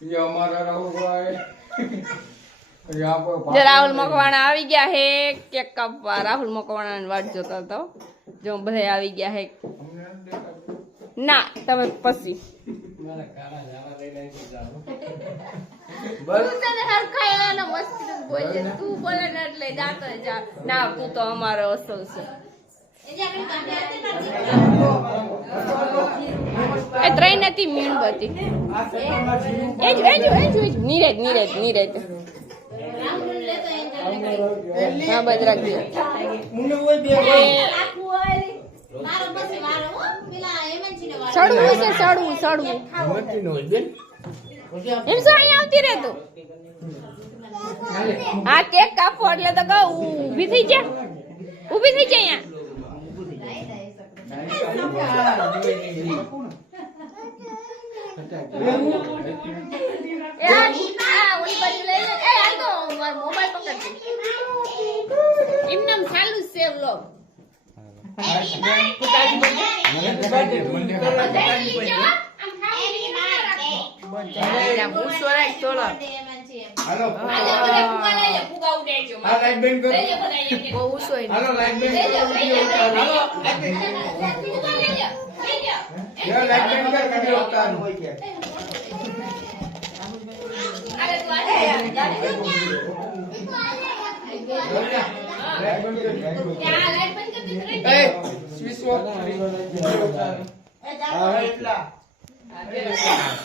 ये हमारा राहुल રાહુલ મકવાણા આવી ગયા હે કેક કાપવા રાહુલ મકવાણા વાટ જોતા તો જો બધા આવી ગયા હે ના તમે પછી તું બોલે ને એટલે જાતો જા ના તું તો અમારો અસલ છે એ ત્રણ નથી મીણબત્તી નીરજ હા બધ રાખજો સડવું એમ શું અહીંયા આવતી રે તું આ કેક કાપો એટલે તો કહું ઊભી થઈ જા અહીંયા મોબાઈલ પકડ એમનામ ચાલુ છે વ્લોગ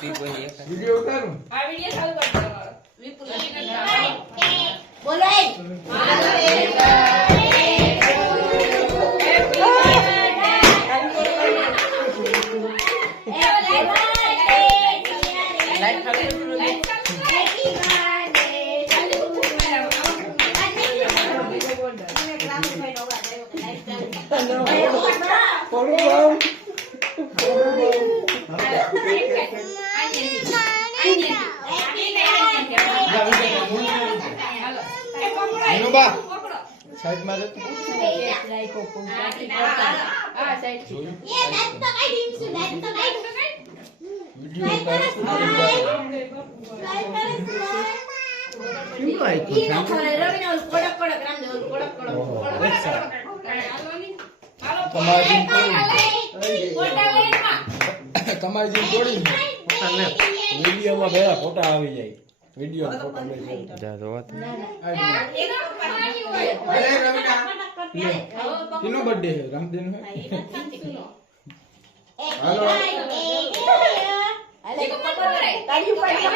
वीडियो उतारूं આ વિડિયો ચાલુ કર તમારો વિપુલ બોલાય साइड में रहते તમારી જે જોડી વિડિયો માં બેરા ફોટા આવી જાય વિડિયો ફોટો લે જા જોવા અરે રવિના કિનો બર્થડે है रामदेव है हेलो તાળી પાડી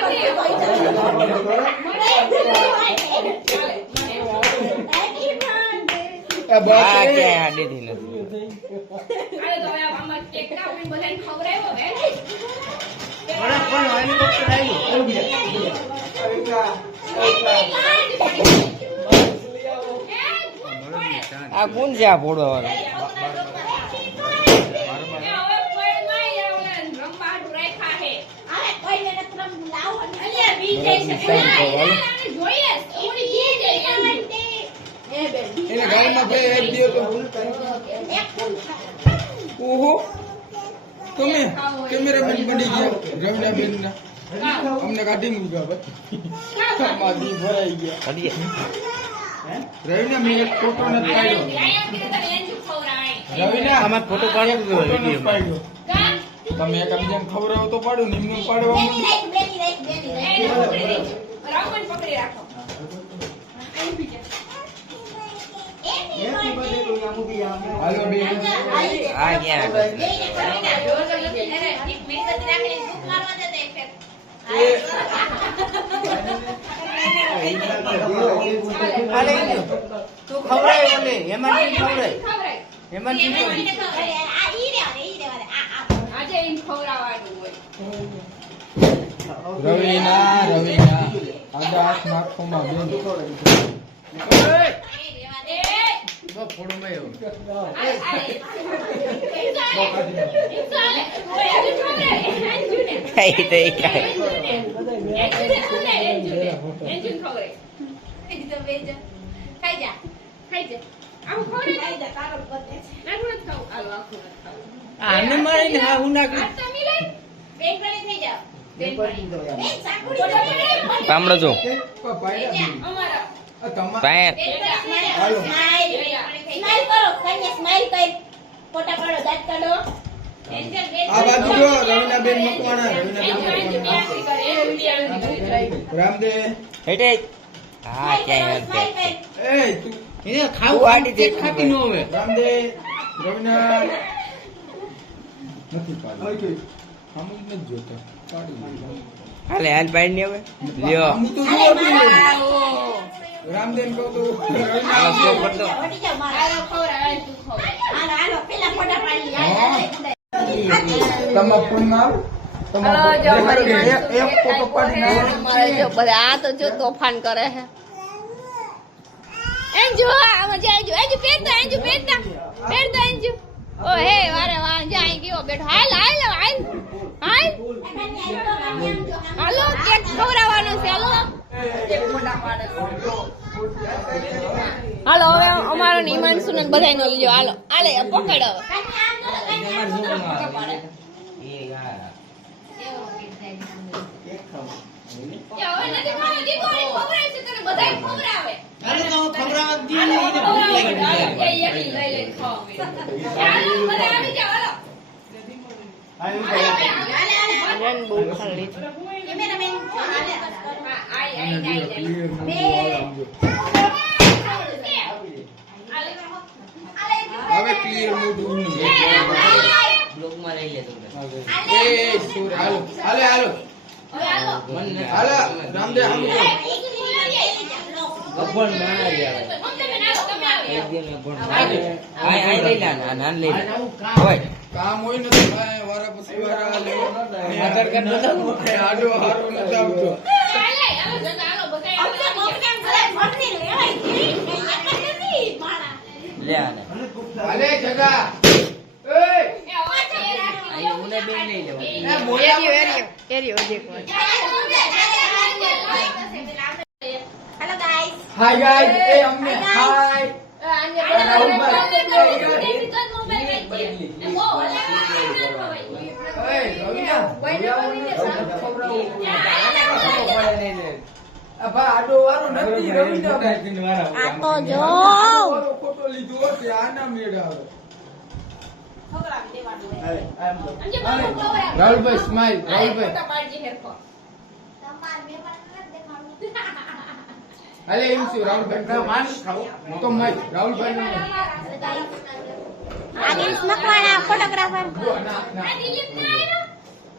આ કોણ છે આ ફોડો વાળો એને ગામમાં ભાઈ એક દિયો તો ઓહો તમે કેમેરામેન બની ગયા રવિના બેન ના અમને કાઢી મૂક્યા ભાઈ માદી ભરાઈ ગયા રવિના મેં એક ફોટો ન પાડ્યો રવિના આમાં ફોટો પાડ્યો તો વિડિયો પાડ્યો તમે એક બીજાને ખવડાવો તો પાડો નિમને પાડવા રાવણ પકડી રાખો હાલો બેન આ ગયા તું ખવડાય મને એમાં ખવડાય એમાં આજે એમ ખવડાવવાનું હોય રવિના આજા હાથ નાખોમાં બેન ફોડો માં આને મારીને હા હું નાખું બેંગળી થઈ જાવ તામડો જો તમારે પાયે હાલો સ્માઈલ કરો કન્યા સ્માઈલ કરી ફોટા પાડો દાંત કાઢો આ બાજુ જો રવિનાબેન મકવાણા રામદેવ હેટે હા ક્યાંય સ્માઈલ નથી કરી એ તું એને ખાવું આડી દેખાતી ન હોય રામદેવ રવિના નથી પાડી આમ જ નથી જોતા પાડી દીધું. હાલે હાલ પાડી ને હવે લ્યો આમ તો જુઓ તું. રામદેવ કહું તો રવિના આ જો પડતો હટી જાઓ મારા હાલો હાલો પેલા ફોટા પાડી તમારા ફોનમાં આવો હાલો, જો એક ફોટો પાડી નાખો. અમારે જો બધા આ તો જો તોફાન કરે છે એન્જુ આમાં જાય જો એન્જુ પેરતા એન્જુ ઓ હે વારે વાહ જાય ગયો બેઠો હાલ હાલો કેક ખવડાવવાનું છે હાલો હવે અમારો ને ઈમાનસુ ને બધાય નો લીજો હાલો આલે પકડ હવે બહુ ખાલી કેમેરામેન હવે ક્લિયર મોઢું બ્લોકમાં લઈ લે તું એ સુર હાલો હાલો હાલો રામદેવ આમ જો. અભણ મારી આવે એક દિન અભણ મારી આય લઈ લે નાન લઈ લે હોય કામ હોય ને તો ભાઈ વારા પછી વારા લેવો આધાર કાર્ડ બતાવો. આડો હારો ન આવતો લે આને હાલે જગા આઈ ઉને બેન લઈ લે એ મોયા એરિયો જે કોઈ હેલો ગાઈસ હાય ગાઈસ એ અમને હાય એ રવિના બા આડો વારો નથી રવિના આ તો જો ફોટો લીધો છે આના મેળ આવે રાહુલભાઈ સ્માઈલ રાહુલભાઈ અરે એમ શું રાહુલભાઈ માન ખાઓ તો મય રાહુલભાઈ આદિશ મકવાણા ફોટોગ્રાફર ના ના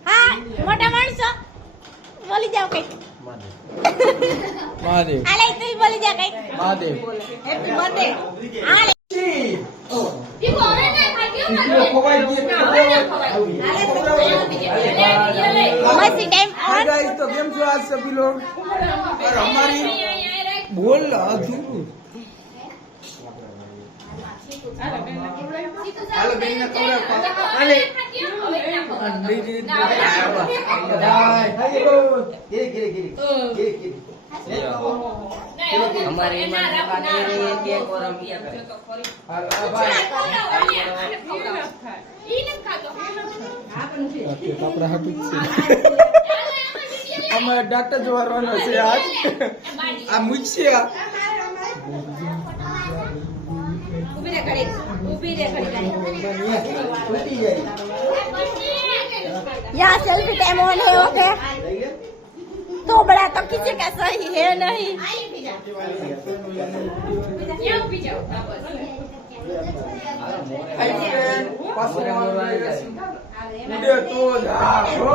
હા મોટા માણસો બોલી જાઓ કઈ મહાદેવ આલે તું બોલી જા કઈ મહાદેવ હેપી બર્થડે આલે મસ્તી ટાઈમ हाय गाइस तो गेम जो आज सभी लोग और हमारी बोल रहा तू हेलो बेन ने कवर अरे हमारे ईमान का के और हम किया करे કપડા હાટું છે અમે ડાક્ટર જોવાનો છે આજ આ મુછ્યા यहाँ सेल्फी टाइम ऑन है ओके तो बड़ा तो किसी का सही है नहीं પાછો ઉડે તો જા હો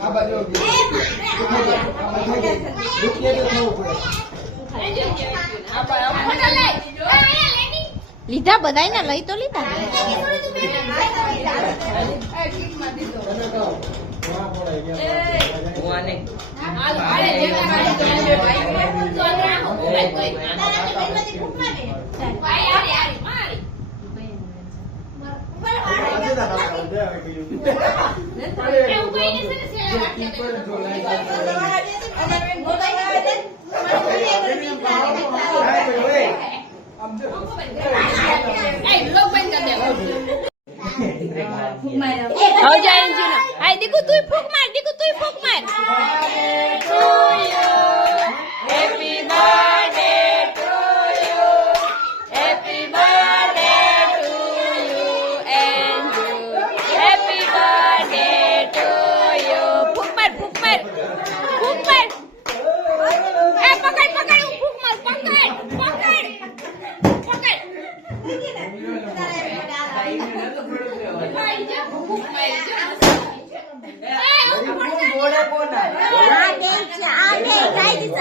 આ બાજુ લીધા બધાય ને લઈ તો લીધા હું આને હવે જાય અંજુના. હાય દીકુ તું ફૂક માર, દીકુ તું ફૂક માર. Happy birthday to you, happy birthday to you Anju, happy birthday to you. ફૂક માર, ફૂક માર, ફૂક માર. એ પકડ પકડ, હું ફૂક માર, પકડ પકડ પકડ.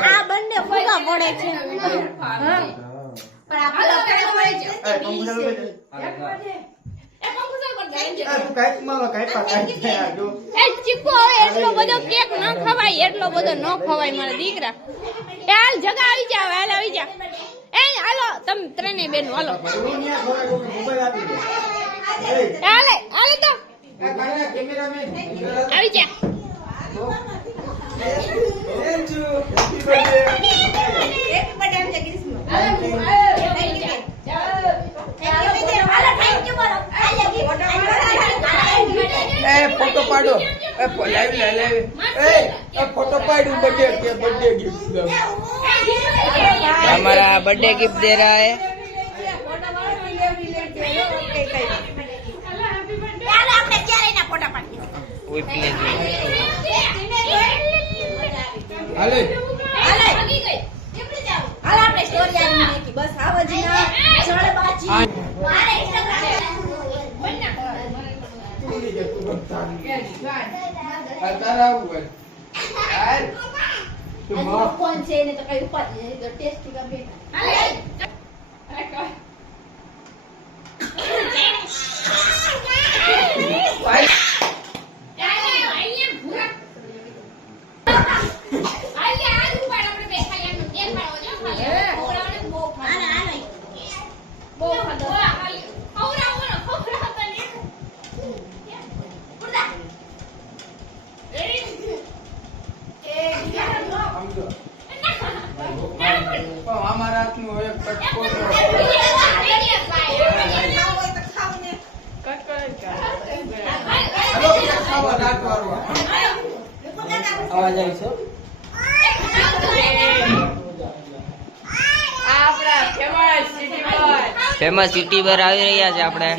આ બંને ફૂગા પડે છે. એ ચીકુ હવે એટલો બધો કેક ન ખવાય, એટલો બધો ન ખવાય મારા દીકરા. એ હાલ જગા આવી જા, હાલ આવી જા. એ હાલો તમે ત્રણેય બેન હાલો. હાલે હાલે તો આવી જા. ફોટો પાડો, फोटो पाडू बर्थडे गिफ्ट हमारा बर्थडे गिफ्ट दे रहा है। हाले बस आवजना जळबाजी तारा हुआ यार तुम कौन से ने तो कई ऊपर तो टेस्ट का भी हमारा हाथ में एक पटको आवाज आई छो फेमस यूट्यूबर આવી રહ્યા છે આપણે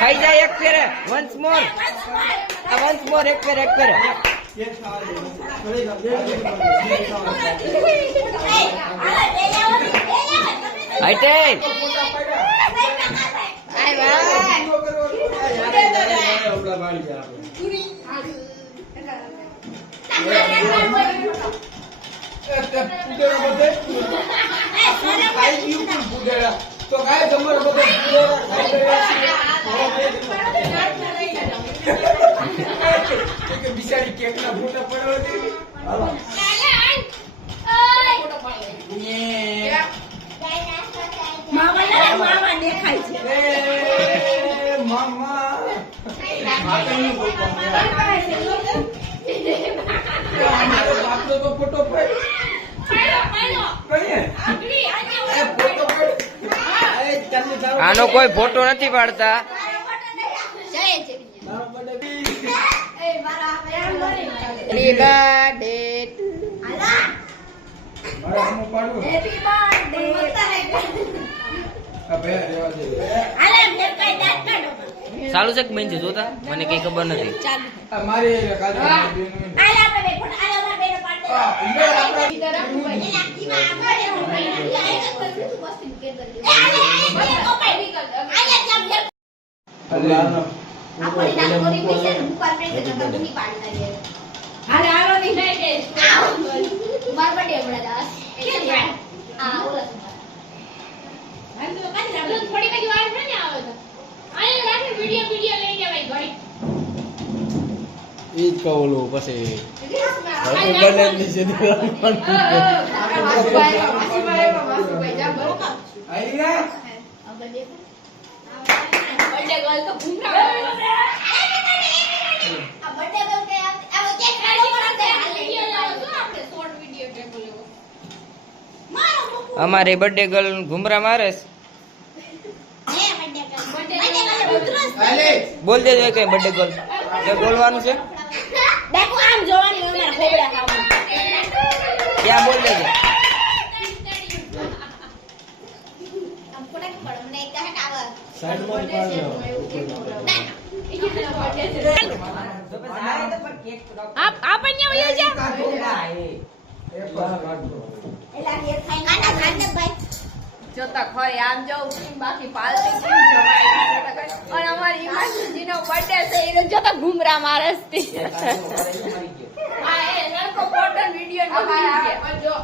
ખાઈ જાય એક ફેરે વન્સ મોર એક ફેરે આઈટે तो काय जमर बिचारी केक ना फोटो पड़ो मामा देखाय છે मामा तो फोटो पड़ આનો કોઈ ફોટો નથી પાડતા ચાલુ છે કે બેન છે જોતા મને કઈ ખબર નથી થોડી બધી વાર છે ને આવે તો અહીંયા રાખે વિડિયો ઈ જ કહું ઓલું પછી હેપી બર્થડે ની છે બર્થડે ગર્લ તો ઘૂમરા અમારી બર્થડે ગર્લ ઘુમરા મારે છે. બોલ દેજો કઈ બર્થડે ગર્લ બોલવાનું છે દેખો આમ જોવાની અમારા ખોબડા ખાવું ક્યાં બોલ દેજો આપણને વયો જા જોતા ખરી આમ જાઉં બાકી પાલતી કેમ જમાય અને અમારી ઈમાનજીનો બર્થડે છે એ જોતા ઘુમરા મારસતી આ એ લડકો ફોટો વિડિયો બનાવી જો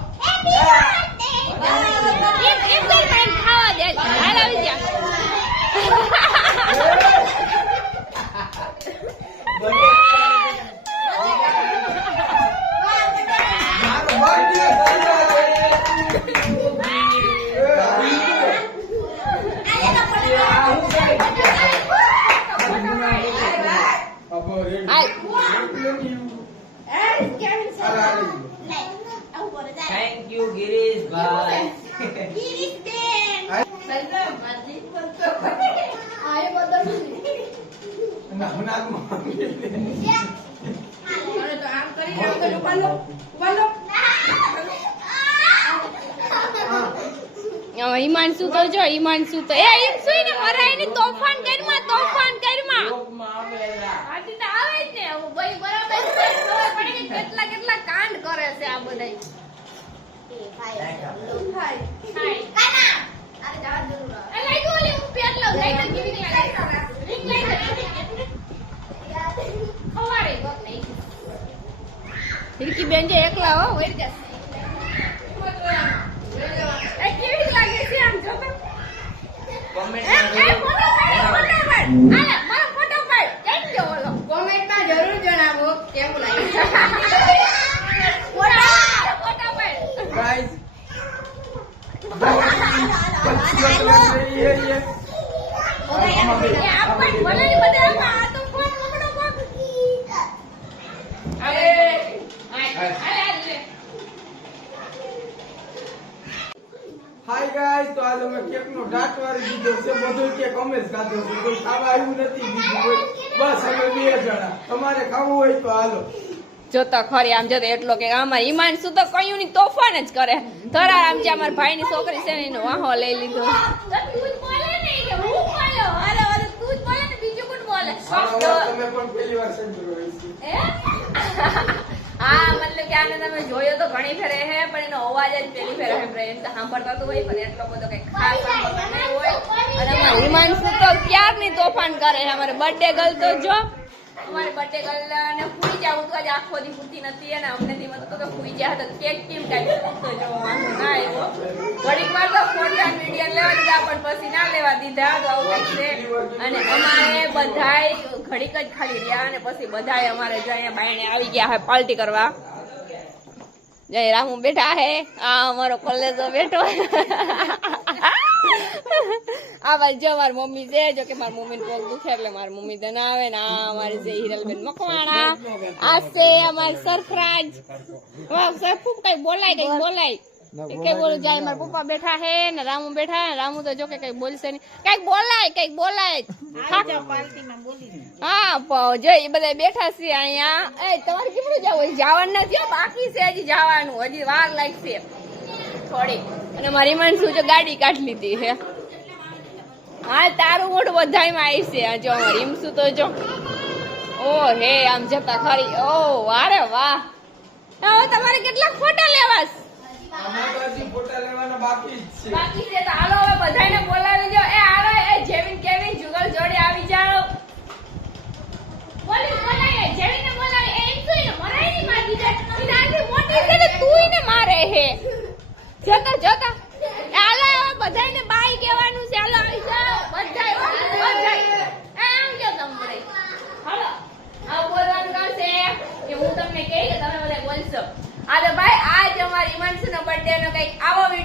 એક ટાઈમ ખાવા દે હાલ આવી જા થેન્ક યુ ગિરીશ ભાઈ હિમાંશુ તો જો હિમાંશુ તો એ ઈમસુ ને મરાય ને તોફાન કરમાં આથી તો આવે જ ને ભાઈ બરાબર ખબર પડે કે કેટલા કેટલા કાંડ કરે છે આ બધાય હિરકી બેન જે એકલા હો વઈ જશે કેવી લાગે છે આમ જો કોમેન્ટ કોમેન્ટમાં જરૂર જણાવો કેવું લાગે गाइस हाय गाइस तो आज અમે કેક નો ડાટ વાળી દીધો છે બધું કેક અમે જ ખાધો છે કોઈ ખાવા આવ્યું નથી બીજું કોઈ બસ અમે બે જણા તમારે ખાવું હોય તો હાલો જોતા ખરી આમ જતો એટલો કે આમાં ઈમાનસુ તો કયું ની તોફાન જ કરે તરા આમ જે અમાર ભાઈ ની છોકરી છે ને એનો વાહો લઈ લીધો તું જ બોલે ને કે હું બોલો અરે અરે તું જ બોલે ને બીજું કોણ બોલે તમે પણ પહેલી વાર સાંભળ્યો હશે હા મતલબ કે આને તમે જોયો તો ઘણી ફેરે હે પણ એનો અવાજ જ પેલી ફેરે હે પ્રેમ તો સાંભળતા તો હોય પણ એટલો બધો કઈ ખાસ સાંભળતો નહીં હોય અને અમાર હિમાંશુ તો ક્યારની તોફાન કરે છે અમારે બર્થડે ગર્લ તો જો અમારે બર્થડે ગર્લ ને ફૂઈ જાવું તો આજ આખો દી પૂતી નથી અને અમને થી મત તો ફૂઈ જા તો કેક કેમ કાઈ તો જો વાંધો ના આવ્યો ઘડીક વાર તો ફોટા વિડિયો લેવા દીધા પણ પછી ના લેવા દીધા તો આવું કઈ છે અને અમારે બધાય ઘડીક જ ખાલી રહ્યા અને પછી બધાય અમારે જો અહીંયા બાયણે આવી ગયા હે પાર્ટી કરવા જય રામુ બેઠા હે આ અમારો કોલેજો બેઠો આ ભાઈ જો મારી મમ્મી છે જો કે મારી મમ્મી ને પગ દુખે એટલે મારી મમ્મી તો ના આવે ને આ અમારી છે હિરલબેન મકવાણા આ છે અમારી સરફરાજ વાહ સરફુક કઈ બોલાય કઈ બોલું જાય મારા પપ્પા બેઠા હે ને રામુ બેઠા હે રામુ તો જો કે કઈ બોલશે નહીં કઈક બોલાય હા જો એ બધા બેઠા છે અહીંયા એ તમારે કેમનું જવું જવાનું નથી બાકી છે હજી જવાનું હજી વાર લાગશે થોડી અને મારી માણસું જો ગાડી કાઢી લીધી હે હા તારું મોઢું બધાયમાં આવી છે જો અમારી હિમસુ તો જો ઓ હે આમ જતા ખરી ઓ વારે વાહ તમારે કેટલા ફોટા લેવા બાકી છે તો હાલો હવે બધાને બોલાવી દો એ હાલો એ જેવિન કેવિન જુગલ જોડે આવી જાઓ બોલાય જેવિન ને બોલાય એ ઈસુઈ ને મરાઈ ની માગી દે ઇનાથી મોટી છે ને તુંય ને મારે હે જતા હાલો હવે બધાને બાય કહેવાનું છે હાલો આવી જાઓ બધાય આમ જો તમને હાલો આ બોલવાનું છે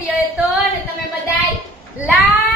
વિડીયો તો ને તમે બધાય લાઈક